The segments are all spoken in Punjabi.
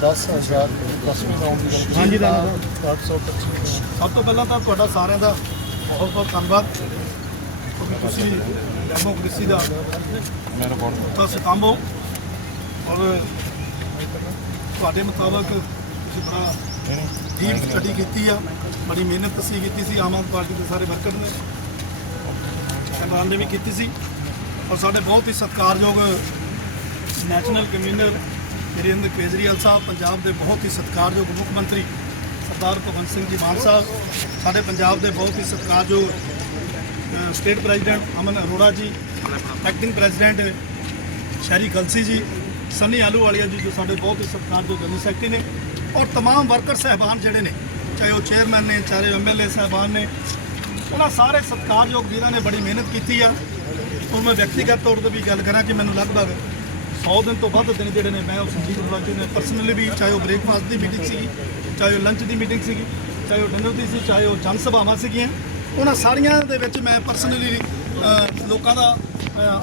10000 10ਵੇਂ ਰਾਉਂਡ ਦੀ ਗੱਲ ਕਰੀਏ ਹਾਂਜੀ, ਤਾਂ ਧੰਨਵਾਦ। 825 ਸਭ ਤੋਂ ਪਹਿਲਾਂ ਤਾਂ ਤੁਹਾਡਾ ਸਾਰਿਆਂ ਦਾ ਬਹੁਤ ਬਹੁਤ ਧੰਨਵਾਦ। ਕਿਉਂਕਿ ਤੁਸੀਂ ਡੈਮੋਕ੍ਰੇਸੀ ਦਾ ਤਾਂ ਸਤੰਭ ਹੋ। ਔਰ ਤੁਹਾਡੇ ਮੁਤਾਬਕ ਤੁਸੀਂ ਬੜਾ ਡੀਪ ਸਟੱਡੀ ਕੀਤੀ ਆ। ਬੜੀ ਮਿਹਨਤ ਤੁਸੀਂ ਕੀਤੀ ਸੀ। ਆਮ ਆਦਮੀ ਪਾਰਟੀ ਦੇ ਸਾਰੇ ਵਰਕਰ ਨੇ। ਸ਼ਹਿਬਾਨ ਨੇ ਵੀ ਕੀਤੀ ਸੀ। ਔਰ ਸਾਡੇ ਬਹੁਤ ਹੀ ਸਤਿਕਾਰਯੋਗ ਨੈਸ਼ਨਲ ਕਨਵੀਨਰ ਨਰਿੰਦਰ ਕੇਜਰੀਵਾਲ ਸਾਹਿਬ ਪੰਜਾਬ ਦੇ ਬਹੁਤ ਹੀ ਸਤਿਕਾਰਯੋਗ ਮੁੱਖ ਮੰਤਰੀ ਸਰਦਾਰ ਭਗਵੰਤ ਸਿੰਘ ਜੀ ਮਾਨ ਸਾਹਿਬ ਸਾਡੇ ਪੰਜਾਬ ਦੇ ਬਹੁਤ ਹੀ ਸਤਿਕਾਰਯੋਗ ਅ, state president Aman Arora ji acting president ਸ਼ਹਿਰੀ ਕਲਸੀ ਜੀ ਸੰਨੀ ਆਲੂਵਾਲੀਆ ਜੀ ਜੋ ਸਾਡੇ ਬਹੁਤ ਹੀ ਸਤਿਕਾਰਯੋਗ ਜਨਰਲ ਸੈਕਟਰੀ ਨੇ ਔਰ तमाम ਵਰਕਰ ਸਹਿਬਾਨ ਜਿਹੜੇ ਨੇ ਚਾਹੇ ਉਹ ਚੇਅਰਮੈਨ ਨੇ ਚਾਹੇ ਐਮਐਲਏ ਸਹਿਬਾਨ ਨੇ ਉਹਨਾਂ ਸਾਰੇ ਸਤਿਕਾਰਯੋਗ ਵੀਰਾਂ ਨੇ ਬੜੀ ਮਿਹਨਤ ਕੀਤੀ ਆ ਹੁਣ ਮੈਂ ਵਿਅਕਤੀਗਤ ਤੌਰ ਤੇ ਵੀ ਗੱਲ ਕਰਾਂ ਕਿ ਮੈਨੂੰ ਲਗਭਗ 100 ਦਿਨ ਤੋਂ ਵੱਧ ਦਿਨ ਜਿਹੜੇ ਨੇ ਮੈਂ ਉਹ ਸੰਜੀਵ ਅਰੋੜਾ ਜੀ ਨੇ। ਪਰਸਨਲੀ ਵੀ ਚਾਹੇ ਉਹ ਬ੍ਰੇਕਫਾਸਟ ਦੀ ਮੀਟਿੰਗ ਸੀਗੀ ਚਾਹੇ ਉਹ ਲੰਚ ਦੀ ਮੀਟਿੰਗ ਸੀਗੀ ਚਾਹੇ ਉਹ ਡਿਨਰ ਦੀ ਸੀ ਚਾਹੇ ਉਹ ਜਨ ਸਭਾਵਾਂ ਸੀਗੀਆਂ। ਉਹਨਾਂ ਸਾਰੀਆਂ ਦੇ ਵਿੱਚ ਮੈਂ ਪਰਸਨਲੀ ਲੋਕਾਂ ਦਾ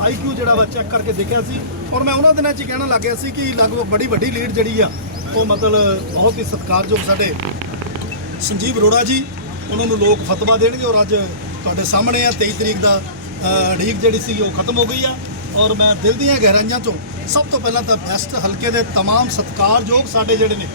ਆਈਕਿਊ ਜਿਹੜਾ ਵਾ ਚੈੱਕ ਕਰਕੇ ਦੇਖਿਆ ਸੀ। ਔਰ ਮੈਂ ਉਹਨਾਂ ਦਿਨਾਂ 'ਚ ਹੀ ਲੱਗ ਗਿਆ ਸੀ ਕਿ ਲਗਭਗ ਬੜੀ ਵੱਡੀ ਲੀਡ ਜਿਹੜੀ ਆ ਉਹ ਮਤਲਬ ਬਹੁਤ ਹੀ ਸਤਿਕਾਰਯੋਗ ਸਾਡੇ ਸੰਜੀਵ ਅਰੋੜਾ ਜੀ ਉਹਨਾਂ ਨੂੰ ਲੋਕ ਫਤਵਾ ਦੇਣਗੇ। ਔਰ ਅੱਜ ਤੁਹਾਡੇ ਸਾਹਮਣੇ ਆ 23 ਤਰੀਕ ਦਾ ਅ, ਉਡੀਕ ਜਿਹੜੀ ਸੀ ਉਹ ਖਤਮ ਹੋ ਗਈ ਆ। ਔਰ ਮੈਂ ਦਿਲ ਦੀਆਂ ਗਹਿਰਾਈਆਂ ਤੋਂ ਸਭ ਤੋਂ ਪਹਿਲਾਂ ਤਾਂ ਬੈਸਟ ਹਲਕੇ ਦੇ तमाम ਸਤਿਕਾਰਯੋਗ ਸਾਡੇ ਜਿਹੜੇ ਨੇ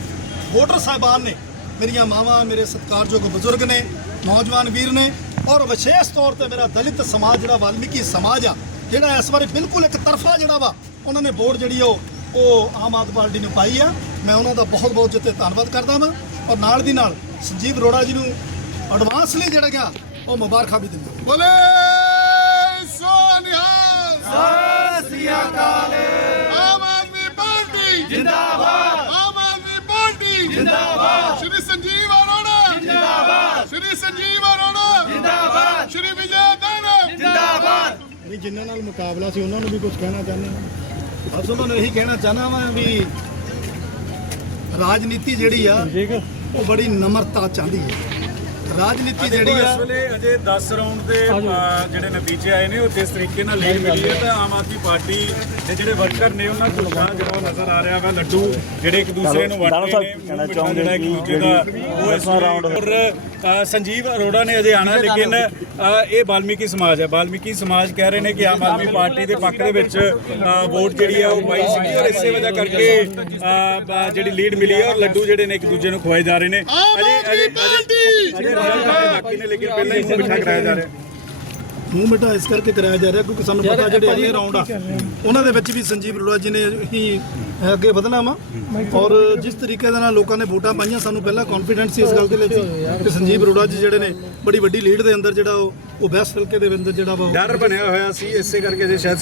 ਵੋਟਰ ਸਾਹਿਬਾਨ ਨੇ ਮੇਰੀਆਂ ਮਾਵਾਂ ਮੇਰੇ ਸਤਿਕਾਰਯੋਗ ਬਜ਼ੁਰਗ ਨੇ ਨੌਜਵਾਨ ਵੀਰ ਨੇ ਔਰ ਵਿਸ਼ੇਸ਼ ਤੌਰ ਤੇ ਮੇਰਾ ਦਲਿਤ ਸਮਾਜ ਜਿਹੜਾ ਵਾਲਮੀਕੀ ਸਮਾਜ ਆ ਜਿਹੜਾ ਇਸ ਵਾਰੀ ਬਿਲਕੁਲ ਇੱਕ ਤਰਫਾ ਜਿਹੜਾ ਵਾ ਉਹਨਾਂ ਨੇ ਵੋਟ ਜਿਹੜੀ ਉਹ ਉਹ ਆਮ ਆਦਮੀ ਪਾਰਟੀ ਨੂੰ ਪਾਈ ਆ ਮੈਂ ਉਹਨਾਂ ਦਾ ਬਹੁਤ ਬਹੁਤ ਜਿੱਤੇ ਧੰਨਵਾਦ ਕਰਦਾ ਹਾਂ ਔਰ ਨਾਲ ਦੀ ਨਾਲ ਸੰਜੀਵ ਅਰੋੜਾ ਜੀ ਨੂੰ ਐਡਵਾਂਸ ਲਈ ਜਿਹੜਾ ਗਿਆ ਉਹ ਮੁਬਾਰਕਾਂ ਵੀ ਦਿੰਦਾ ਬੋਲੇ ਜਿੰਦਾਬਾਦ। ਸ਼੍ਰੀ ਸੰਜੀਵ ਅਰੋੜਾ। ਜਿੰਦਾਬਾਦ। ਸ਼੍ਰੀ ਸੰਜੀਵ ਅਰੋੜਾ। ਜਿੰਦਾਬਾਦ। ਸ਼੍ਰੀ ਵਿਜੇ ਦਾਨਵ ਨਹੀਂ ਜਿਨ੍ਹਾਂ ਨਾਲ ਮੁਕਾਬਲਾ ਸੀ ਉਹਨਾਂ ਨੂੰ ਵੀ ਕੁਝ ਕਹਿਣਾ ਚਾਹੁੰਦੇ ਹਾਂ। ਬਸ ਉਹਨਾਂ ਨੂੰ ਇਹੀ ਕਹਿਣਾ ਚਾਹਨਾ ਵਾਂ ਵੀ ਰਾਜਨੀਤੀ ਜਿਹੜੀ ਆ ਉਹ ਬੜੀ ਨਮਰਤਾ ਚਾਹੁੰਦੀ ਹੈ। ਰਾਜਨੀਤੀ ਜਿਹੜੀ ਆ ਇਸ ਵੇਲੇ ਅਜੇ 10 ਰਾਉਂਡ ਦੇ ਜਿਹੜੇ ਨਤੀਜੇ ਆਏ ਨੇ ਉਹ ਜਿਸ ਤਰੀਕੇ ਨਾਲ ਲੀਡ ਮਿਲੀ ਹੈ ਤਾਂ ਆਮ ਆਦਮੀ ਪਾਰਟੀ ਦੇ ਜਿਹੜੇ ਵਰਕਰ ਨੇ ਉਹਨਾਂ ਨੂੰ ਉਤਸ਼ਾਹ ਜਿਹੜਾ ਨਜ਼ਰ ਆ ਰਿਹਾ ਵਾ ਲੱਡੂ ਜਿਹੜੇ ਇੱਕ ਦੂਸਰੇ ਨੂੰ ਵੰਡਦੇ ਨੇ ਕਹਿਣਾ ਚਾਹੁੰਦੇ ਉਹ ਇਸ ਰਾਉਂਡ ਸੰਜੀਵ ਅਰੋੜਾ ਨੇ ਅਜੇ ਆਣਾ ਲੇਕਿਨ ਇਹ ਬਾਲਮੀਕੀ ਸਮਾਜ ਹੈ। ਬਾਲਮੀਕੀ ਸਮਾਜ ਕਹਿ ਰਹੇ ਨੇ ਕਿ ਆਮ ਆਦਮੀ ਪਾਰਟੀ ਦੇ ਪੱਖ ਦੇ ਵਿੱਚ ਵੋਟ ਜਿਹੜੀ ਆ ਉਹ ਪਾਈ ਸੀਗੀ ਔਰ ਇਸੇ ਵਜ੍ਹਾ ਕਰਕੇ ਜਿਹੜੀ ਲੀਡ ਮਿਲੀ ਹੈ ਔਰ ਲੱਡੂ ਜਿਹੜੇ ਨੇ ਇੱਕ ਦੂਜੇ ਨੂੰ ਖਵਾਏ ਜਾ ਰਹੇ ਨੇ। ਅਜੇ ਆਏ ਬਾਕੀ ਨੇ ਲੇਕਿਨ ਪਹਿਲਾਂ ਹੀ ਮਿੱਠਾ ਕਰਾਇਆ ਜਾ ਰਿਹਾ। ਮੂੰਹ ਮਿੱਠਾ ਇਸ ਕਰਕੇ ਕਰਾਇਆ ਜਾ ਰਿਹਾ ਕਿਉਂਕਿ ਸਾਨੂੰ ਪਤਾ ਜਿਹੜੇ ਅਗਲੇ ਰਾਉਂਡ ਆ ਉਹਨਾਂ ਦੇ ਵਿੱਚ ਵੀ ਸੰਜੀਵ ਅਰੋੜਾ ਜੀ ਨੇ ਹੀ ਅੱਗੇ ਵਧਣਾ ਵਾ। ਔਰ ਜਿਸ ਤਰੀਕੇ ਦੇ ਨਾਲ ਲੋਕਾਂ ਨੇ ਵੋਟਾਂ ਪਾਈਆਂ ਸਾਨੂੰ ਪਹਿਲਾਂ ਕੌਨਫੀਡੈਂਸ ਸੀ ਇਸ ਗੱਲ ਦੇ ਵਿੱਚ ਕਿ ਸੰਜੀਵ ਅਰੋੜਾ ਜੀ ਜਿਹੜੇ ਨੇ ਬੜੀ ਵੱਡੀ ਲੀਡ ਦੇ ਅੰਦਰ ਜਿਹੜਾ ਉਹ ਉਹ ਬੈਸਟ ਹਲਕੇ ਦੇ ਅੰਦਰ ਜਿਹੜਾ ਵਾ ਉਹ ਡਰ ਬਣਿਆ ਹੋਇਆ ਸੀ ਇਸੇ ਕਰਕੇ ਜੇ ਸ਼ਾਇਦ